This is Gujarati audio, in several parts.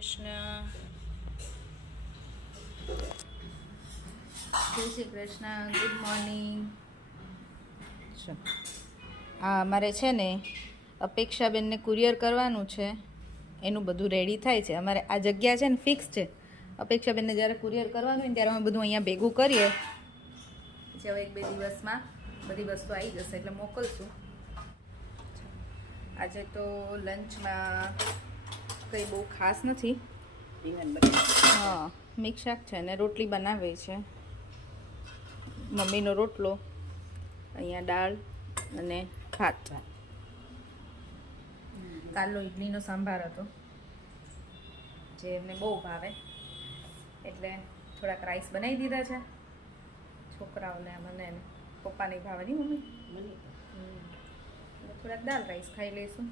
કૃષ્ણ. જય શ્રી કૃષ્ણ. Good morning. આ અમારે છે ને અપેક્ષાબેનને કુરિયર કરવાનું છે, એનું બધું રેડી થાય છે. અમારે આ જગ્યા છે ને ફિક્સ છે. અપેક્ષાબેનને જ્યારે કુરિયર કરવાનું હોય ને ત્યારે અમે બધું અહીંયા ભેગું કરીએ. પછી હવે 1-2 દિવસમાં બધી વસ્તુ આવી જશે એટલે મોકલશું. આજે તો લંચમાં કંઈ બહુ ખાસ નથી. હા, મિક્સ શાક છે ને રોટલી બનાવે છે. મમ્મીનો રોટલો, અહીંયા દાળ અને ભાત. કાલનો ઇડલીનો સંભાર હતો જે એમને બહુ ભાવે એટલે થોડાક રાઈસ બનાવી દીધા છે છોકરાઓને. મને પપ્પાને ભાવે નહીં મમ્મી, થોડાક દાળ રાઈસ ખાઈ લઈશું.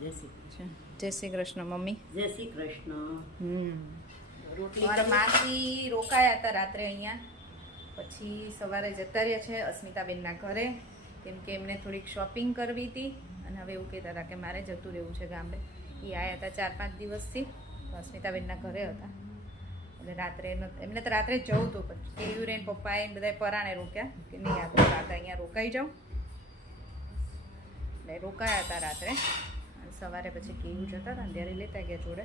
જય શ્રી કૃષ્ણ મમ્મી. જય શ્રી કૃષ્ણ. મારા માસી રોકાયા હતા રાત્રે અહીંયા, પછી સવારે જતા રહ્યા છે અસ્મિતાબેનના ઘરે, કેમ કે એમને થોડીક શોપિંગ કરવી હતી અને હવે એવું કહેતા હતા કે મારે જતું રહેવું છે ગામડે. એ આવ્યા હતા 4-5 દિવસથી, તો અસ્મિતાબેનના ઘરે હતા એટલે રાત્રે એમને તો રાત્રે જ જવું હતું, પણ કેયુરેન પપ્પાએ બધા પરાણે રોક્યા કે નહીં આ તો રાતે અહીંયા રોકાઈ જાઉં એટલે રોકાયા હતા રાત્રે. અને સવારે પછી કેયુ જતા હતા ને ત્યારે લેતા ગયા જોડે,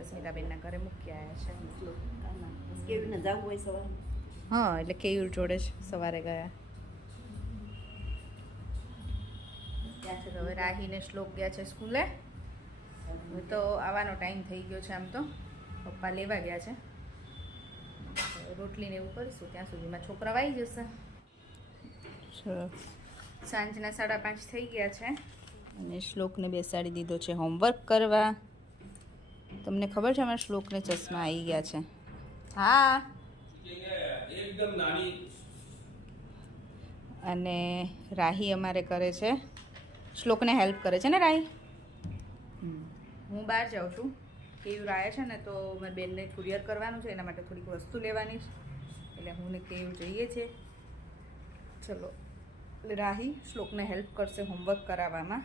અસ્મિતાબેનના ઘરે મૂકી આવ્યા છે. કેવીને જવું હોય સવારે? હા, એટલે કેયુર જોડે જ સવારે ગયા. ત્યાં છે હવે રાહીને શ્લોક ગયા છે સ્કૂલે. હવે તો આવવાનો ટાઈમ થઈ ગયો છે. આમ તો પપ્પા લેવા ગયા છે. રોટલીને એવું કરીશું ત્યાં સુધીમાં છોકરા આવી જશે. સાંજના 5:30 થઈ ગયા છે અને શ્લોકને બેસાડી દીધો છે હોમવર્ક કરવા. તમને ખબર છે અમારા શ્લોકને ચશ્મા આવી ગયા છે? હા, એકદમ નાની. અને રાહી અમારે કરે છે, શ્લોકને હેલ્પ કરે છે ને રાહી. હું બહાર જાઉં છું, કેયુર આવ્યા છે ને તો મારી બેનને કુરિયર કરવાનું છે, એના માટે થોડીક વસ્તુ લેવાની છે એટલે હું ને કેયુર જઈએ છીએ. ચલો, રાહી શ્લોકને હેલ્પ કરશે હોમવર્ક કરાવવામાં.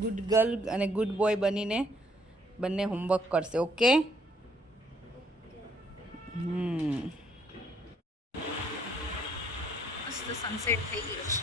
ગુડ ગર્લ અને ગુડ બોય બનીને બંને હોમવર્ક કરશે. ઓકે? મસ્ત સનસેટ થઈ ગયો છે.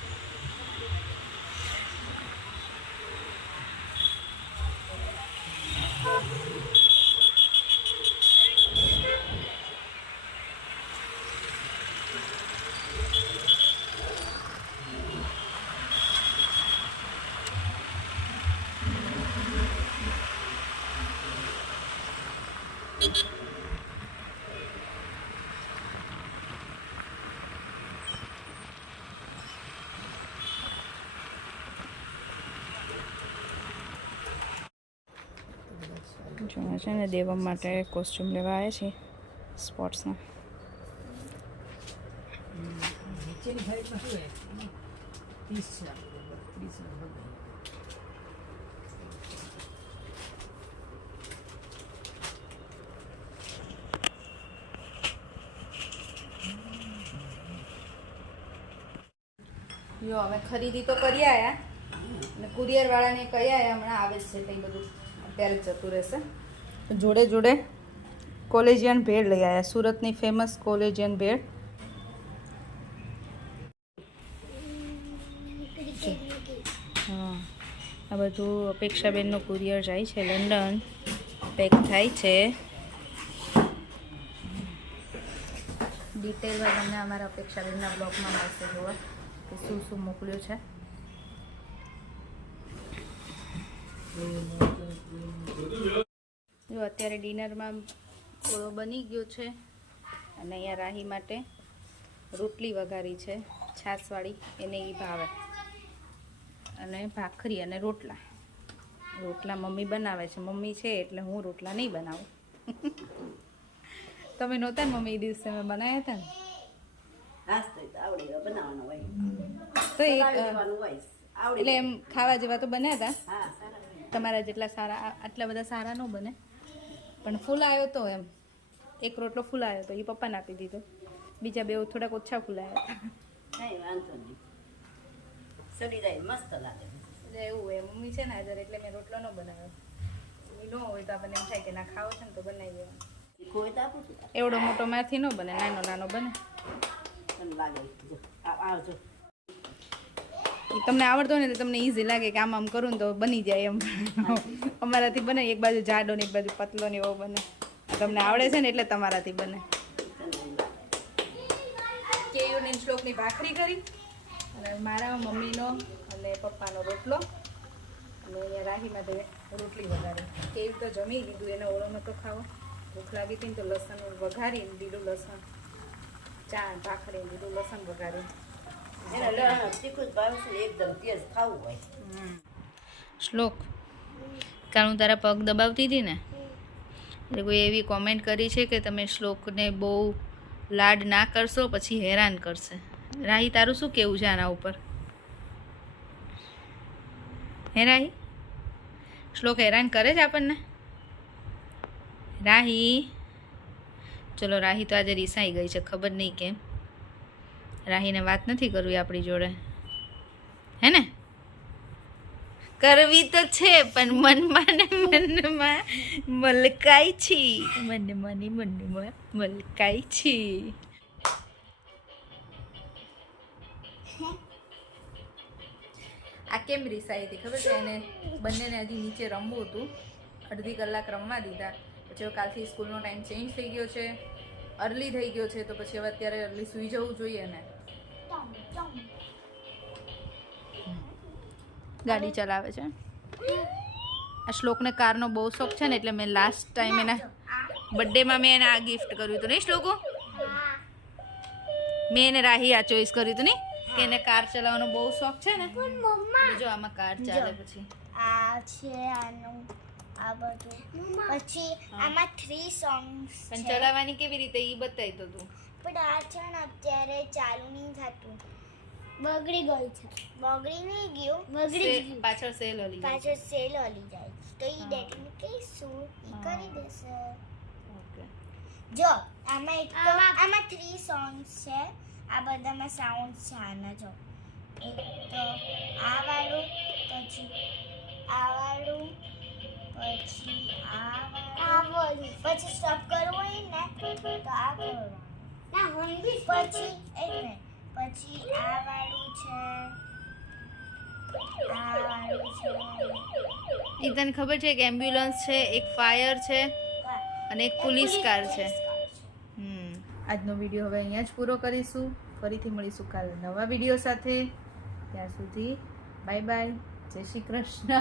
જો છે ને દેવમ માટે કોસ્ટ્યુમ લેવા આવ્યા છે સ્પોર્ટ્સના. જો અમે ખરીદી તો કરી આવ્યા અને કુરિયર વાળાને કહી આવ્યા હમણાં આવે જ છે કંઈ બધું અત્યારે જ જતું રહેશે. જોડે જોડે કોલેજિયન ભેળ લઈ આવ્યા, સુરતની ફેમસ કોલેજિયન ભેળ. હા, આ બધું અપેક્ષાબેનનું કુરિયર જાય છે લંડન, પેક થાય છે. ડિટેલમાં તમને અમારા અપેક્ષાબેનના બ્લોગમાં મળશે જોવા કે શું શું મોકલ્યું છે. જો અત્યારે ડિનરમાં ઓળો બની ગયો છે અને અહીંયા રાહી માટે રોટલી વઘારી છે છાશવાળી, એને એ ભાવે, અને ભાખરી અને રોટલા. રોટલા મમ્મી બનાવે છે, મમ્મી છે એટલે હું રોટલા નહીં બનાવું. તમે નહોતા ને મમ્મી એ દિવસે મેં બનાવ્યા હતા ને, તો એટલે એમ ખાવા જેવા તો બન્યા હતા. તમારા જેટલા સારા આટલા બધા સારા ન બને, પણ ફૂલ આવ્યો તો એમ. એક રોટલો ફૂલ આવ્યો તો એ પપ્પાને આપી દીધો, બીજા 2 થોડાક ઓછા ફૂલ આવ્યા હતા. એવું હોય મમ્મી છે ને હાજર એટલે મેં રોટલો ન બનાવ્યો. એ કોઈ ન હોય તો આપણને એમ થાય કે ના ખાવો છે ને તો બનાવી દેવાનું. તીખું હોય તો આપું છું એવડો મોટો માંથી ન બને, નાનો નાનો બને. તને લાગે જો આવજો ઈ તમને આવડતો હોય ને તો તમને ઈઝી લાગે કે આમ કરું ને તો બની જાય એમ. અમારાથી બને એક બાજુ જાડો ને એક બાજુ પતલો ને એવો બને. તમને આવડે છે ને એટલે તમારાથી બને. કેયુની શ્લોકની ભાખરી કરી અને મારા મમ્મીનો અને પપ્પાનો રોટલો અને અહીંયા રાહી માટે રોટલી વઘારી. કેવું તો જમી લીધું, એને ઓળો નતો ખાવો, ભૂખ લાગી હતી ને તો લસણ વઘારીને લીલું લસણ ચા ભાખરી લીલું લસણ વઘારી. એને તીખું જ ભાવે છે એકદમ તેજ ખાવું હોય. શ્લોક, કાલ હું તારા પગ દબાવતી હતી ને એટલે કોઈ એવી કોમેન્ટ કરી છે કે તમે શ્લોકને બહુ લાડ ના કરશો પછી હેરાન કરશે. રાહી તારું શું કેવું છે આના ઉપર? હે રાહી, શ્લોક હેરાન કરે છે આપણને? રાહી, ચલો રાહી તો આજે રીસાઈ ગઈ છે, ખબર નહીં કેમ. રાહીને વાત નથી કરવી આપણી જોડે, હે ને? કરવી તો છે પણ મનમાં ને મનમાં મલકાય છે, મનમાં ને મનમાં મલકાય છે. આ કેમ રીસાઈ હતી ખબર છે? એને બંનેને હજી નીચે રમવું હતું, અડધી કલાક રમવા દીધા, પછી હવે કાલથી સ્કૂલનો ટાઈમ ચેન્જ થઈ ગયો છે, અર્લી થઈ ગયો છે, તો પછી હવે અત્યારે અર્લી સૂઈ જવું જોઈએ ને. ગાડી ચલાવે છે. આ શ્લોકને કારનો બહુ શોખ છે ને એટલે મેં લાસ્ટ ટાઈમ એના બર્થડેમાં મેં એને આ ગિફ્ટ કર્યું હતું નહીં શ્લોકો? મેં એને રાહી આ ચોઈસ કર્યું હતું નહીં કે એને કાર ચલાવવાનો બહુ શોખ છે ને. જો આમાં કાર ચાલે પછી આ છે આનું આ બધું પછી આમાં 3 સોંગ્સ પણ ચલાવવાની કેવી રીતે એ બતાવી તો તું. પણ આ છે ને અત્યારે ચાલુ નહીં થતું, બગડી ગયું છે. બગડી નહીં ગયું, બગડી ગયું. પાછળ સેલ ઓલી જાય. પાછળ સેલ ઓલી જાય તો ઈ ડેડીને કહીશું ઈ કરી દેશે. ઓકે, જો આમાં એક તો આમાં 3 સોંગ્સ છે, આ બધામાં સાઉન્ડ છે આના. જો એક તો આ વાળું, પછી આ વાળું, પછી આ વાળું, પછી સ્ટોપ કરવું હોય ને તો આ કરવાનું. પછી એક મિનિટ, પછી આ વાળું છે, આ વાળું છે. એ તને ખબર છે કે એમ્બ્યુલન્સ છે, એક ફાયર છે અને એક પોલીસ કાર છે. આજનો વિડીયો હવે અહીંયા જ પૂરો કરીશું. ફરીથી મળીશું કાલે નવા વિડીયો સાથે. ત્યાં સુધી બાય બાય, જય શ્રી કૃષ્ણ.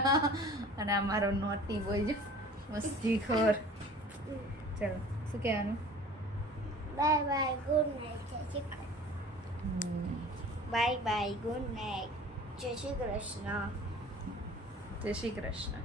અને આ મારો નોટી બોય છે, મસ્તીખોર. ચલો, શું કહેવાનું? Bye bye, good night, bye bye, good night, જય શ્રી કૃષ્ણ. જય શ્રી કૃષ્ણ.